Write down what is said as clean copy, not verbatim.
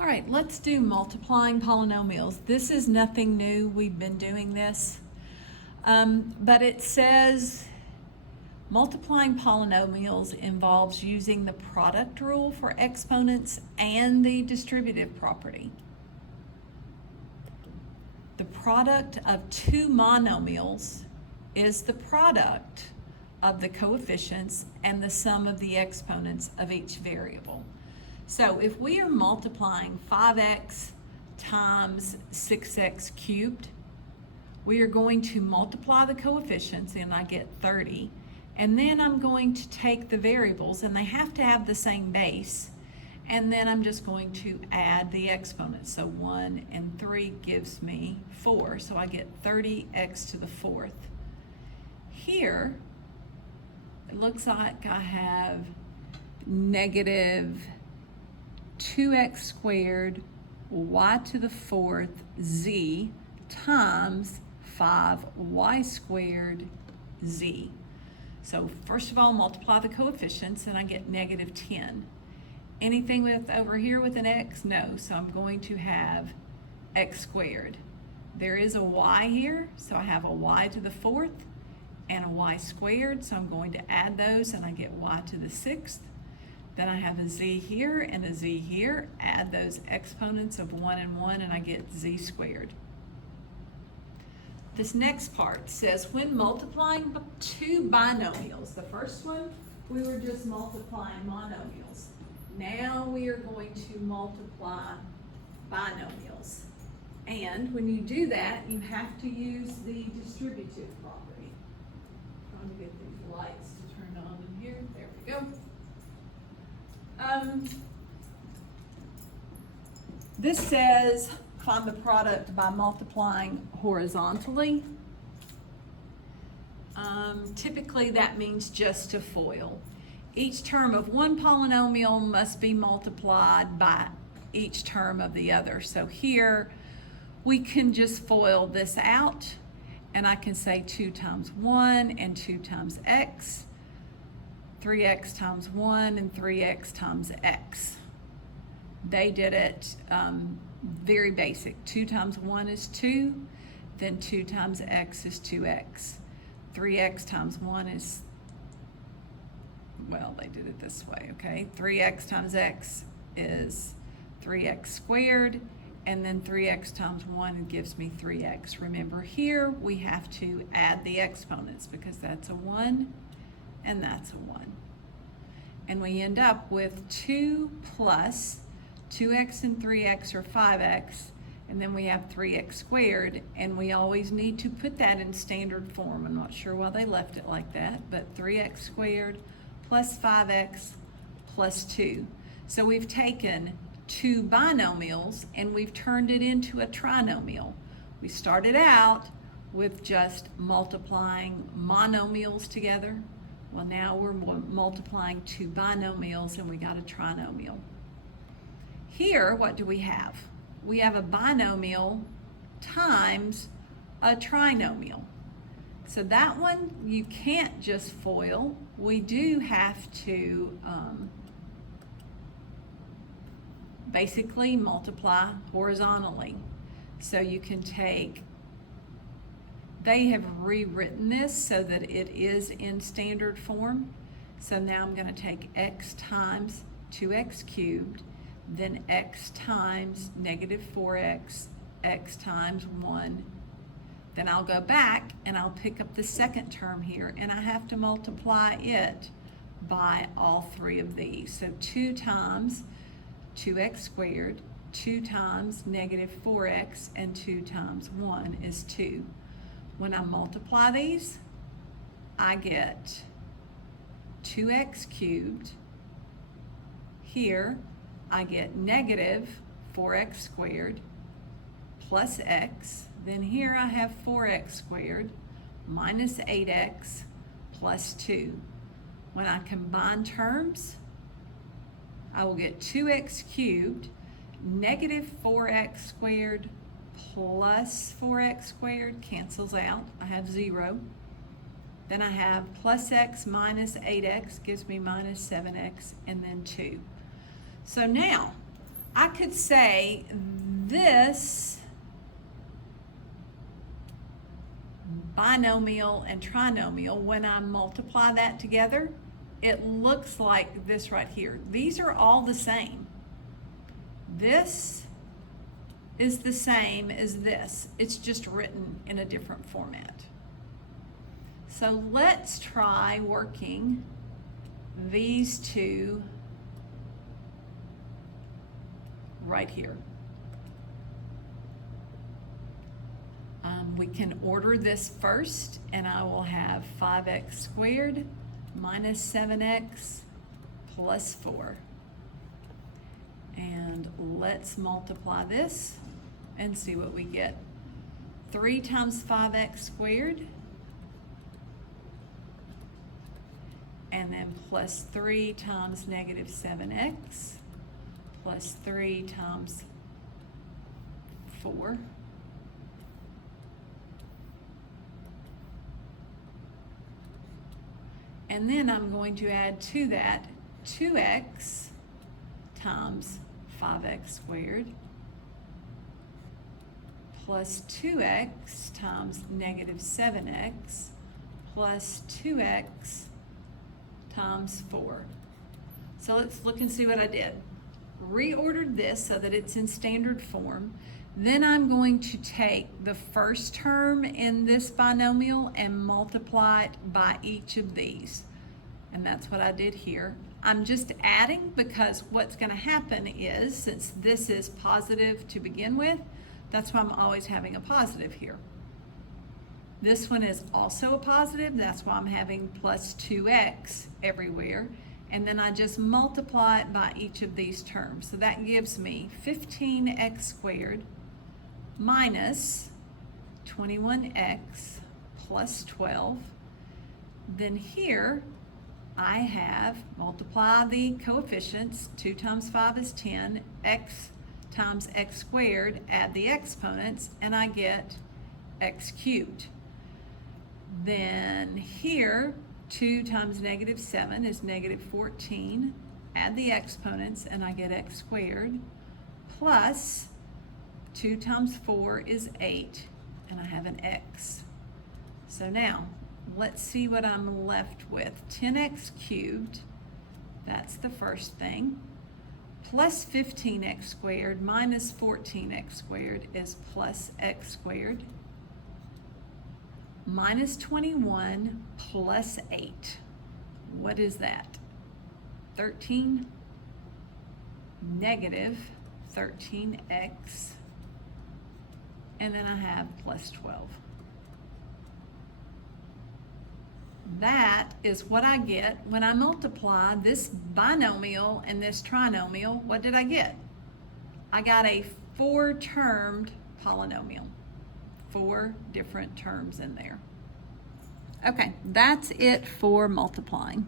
All right, let's do multiplying polynomials. This is nothing new. We've been doing this. But it says multiplying polynomials involves using the product rule for exponents and the distributive property. The product of two monomials is the product of the coefficients and the sum of the exponents of each variable. So if we are multiplying 5x times 6x cubed, we are going to multiply the coefficients and I get 30. And then I'm going to take the variables and they have to have the same base. And then I'm just going to add the exponents. So 1 and 3 gives me 4. So I get 30x to the fourth. Here, it looks like I have negative 2x squared y to the fourth z times 5y squared z. So first of all, multiply the coefficients and I get negative 10. Anything with over here with an x? No, so I'm going to have x squared. There is a y here, so I have a y to the fourth and a y squared, so I'm going to add those and I get y to the sixth. Then I have a z here and a z here. Add those exponents of 1 and 1 and I get z squared. This next part says when multiplying two binomials, the first one we were just multiplying monomials. Now we are going to multiply binomials. And when you do that, you have to use the distributive property. I'm trying to get these lights to turn on in here. There we go. This says find the product by multiplying horizontally. Typically that means just to FOIL. Each term of one polynomial must be multiplied by each term of the other. So here we can just FOIL this out and I can say 2 times 1 and 2 times x. 3x times 1 and 3x times x. They did it very basic. 2 times 1 is 2, then 2 times x is 2x. 3x times 1 is, well, they did it this way, okay? 3x times x is 3x squared, and then 3x times 1 gives me 3x. Remember here, we have to add the exponents because that's a 1 and that's a 1. And we end up with 2 plus 2x and 3x are 5x, and then we have 3x squared, and we always need to put that in standard form. I'm not sure why they left it like that, but 3x squared plus 5x plus 2. So we've taken two binomials and we've turned it into a trinomial. We started out with just multiplying monomials together. Well, now we're multiplying two binomials and we got a trinomial. Here, what do we have? We have a binomial times a trinomial. So that one you can't just FOIL. We do have to basically multiply horizontally. So you can take, they have rewritten this so that it is in standard form. So now I'm going to take x times 2x cubed, then x times negative 4x, x times 1. Then I'll go back and I'll pick up the second term here and I have to multiply it by all three of these. So 2 times 2x squared, 2 times negative 4x, and 2 times 1 is 2. When I multiply these, I get 2x cubed. Here, I get negative 4x squared plus x. Then here I have 4x squared minus 8x plus 2. When I combine terms, I will get 2x cubed, negative 4x squared plus 4x squared cancels out. I have 0. Then I have plus x minus 8x gives me minus 7x, and then 2. So now I could say this binomial and trinomial, when I multiply that together, it looks like this right here. These are all the same. This is the same as this. It's just written in a different format. So let's try working these two right here. We can order this first, and I will have 5x squared minus 7x plus 4. And let's multiply this and see what we get. 3 times 5x squared, and then plus 3 times negative 7x, plus 3 times 4. And then I'm going to add to that 2x times 5x squared plus 2x times negative 7x plus 2x times 4. So let's look and see what I did. Reordered this so that it's in standard form. Then I'm going to take the first term in this binomial and multiply it by each of these. And that's what I did here. I'm just adding because what's going to happen is, since this is positive to begin with, that's why I'm always having a positive here. This one is also a positive, that's why I'm having plus 2x everywhere. And then I just multiply it by each of these terms. So that gives me 15x squared minus 21x plus 12. Then here I have, multiply the coefficients, 2 times 5 is 10, x times x squared, add the exponents, and I get x cubed. Then here, 2 times negative 7 is negative 14, add the exponents, and I get x squared, plus 2 times 4 is 8, and I have an x. So now, let's see what I'm left with. 10x cubed, that's the first thing, plus 15x squared minus 14x squared is plus x squared, minus 21 plus 8. What is that? 13, negative 13x, and then I have plus 12. That is what I get when I multiply this binomial and this trinomial. What did I get? I got a 4-termed polynomial. 4 different terms in there. Okay, that's it for multiplying.